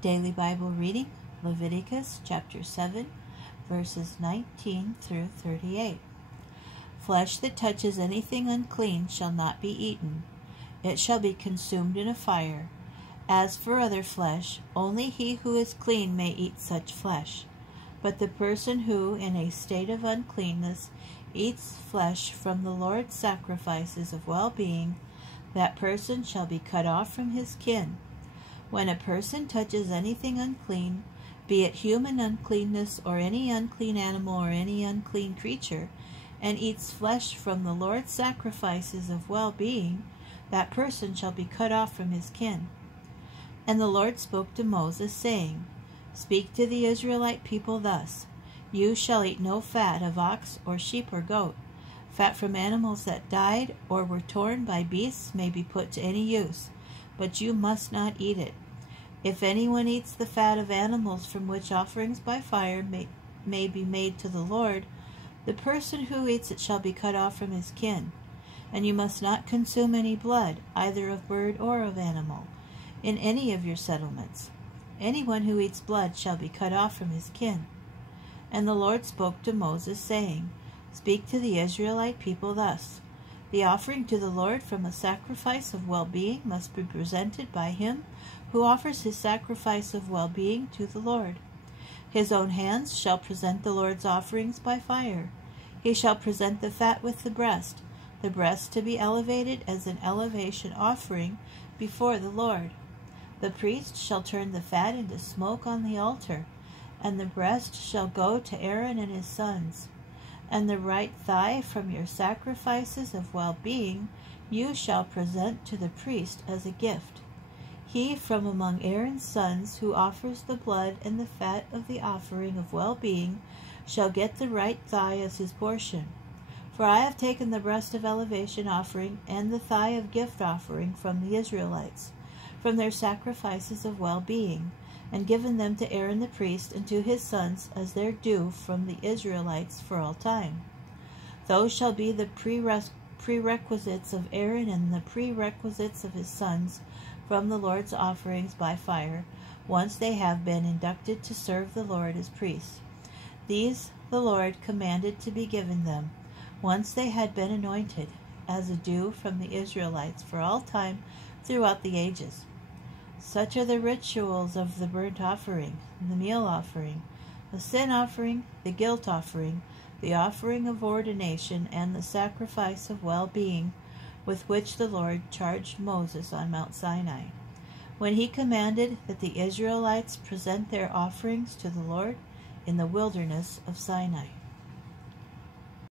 Daily Bible reading, Leviticus chapter 7, verses 19 through 38. Flesh that touches anything unclean shall not be eaten. It shall be consumed in a fire. As for other flesh, only he who is clean may eat such flesh. But the person who, in a state of uncleanness, eats flesh from the Lord's sacrifices of well-being, that person shall be cut off from his kin. When a person touches anything unclean, be it human uncleanness or any unclean animal or any unclean creature, and eats flesh from the Lord's sacrifices of well-being, that person shall be cut off from his kin. And the Lord spoke to Moses, saying, Speak to the Israelite people thus, You shall eat no fat of ox or sheep or goat. Fat from animals that died or were torn by beasts may be put to any use, but you must not eat it. If anyone eats the fat of animals from which offerings by fire may be made to the Lord, the person who eats it shall be cut off from his kin. And you must not consume any blood, either of bird or of animal, in any of your settlements. Anyone who eats blood shall be cut off from his kin. And the Lord spoke to Moses, saying, Speak to the Israelite people thus, The offering to the Lord from a sacrifice of well-being must be presented by him who offers his sacrifice of well-being to the Lord. His own hands shall present the Lord's offerings by fire. He shall present the fat with the breast to be elevated as an elevation offering before the Lord. The priest shall turn the fat into smoke on the altar, and the breast shall go to Aaron and his sons. And the right thigh from your sacrifices of well-being you shall present to the priest as a gift. He from among Aaron's sons who offers the blood and the fat of the offering of well-being shall get the right thigh as his portion. For I have taken the breast of elevation offering and the thigh of gift offering from the Israelites, from their sacrifices of well-being, and given them to Aaron the priest and to his sons as their due from the Israelites for all time. Those shall be the prerequisites of Aaron and the prerequisites of his sons from the Lord's offerings by fire, once they have been inducted to serve the Lord as priests. These the Lord commanded to be given them, once they had been anointed, as a due from the Israelites for all time throughout the ages. Such are the rituals of the burnt offering, the meal offering, the sin offering, the guilt offering, the offering of ordination, and the sacrifice of well-being, with which the Lord charged Moses on Mount Sinai, when he commanded that the Israelites present their offerings to the Lord in the wilderness of Sinai.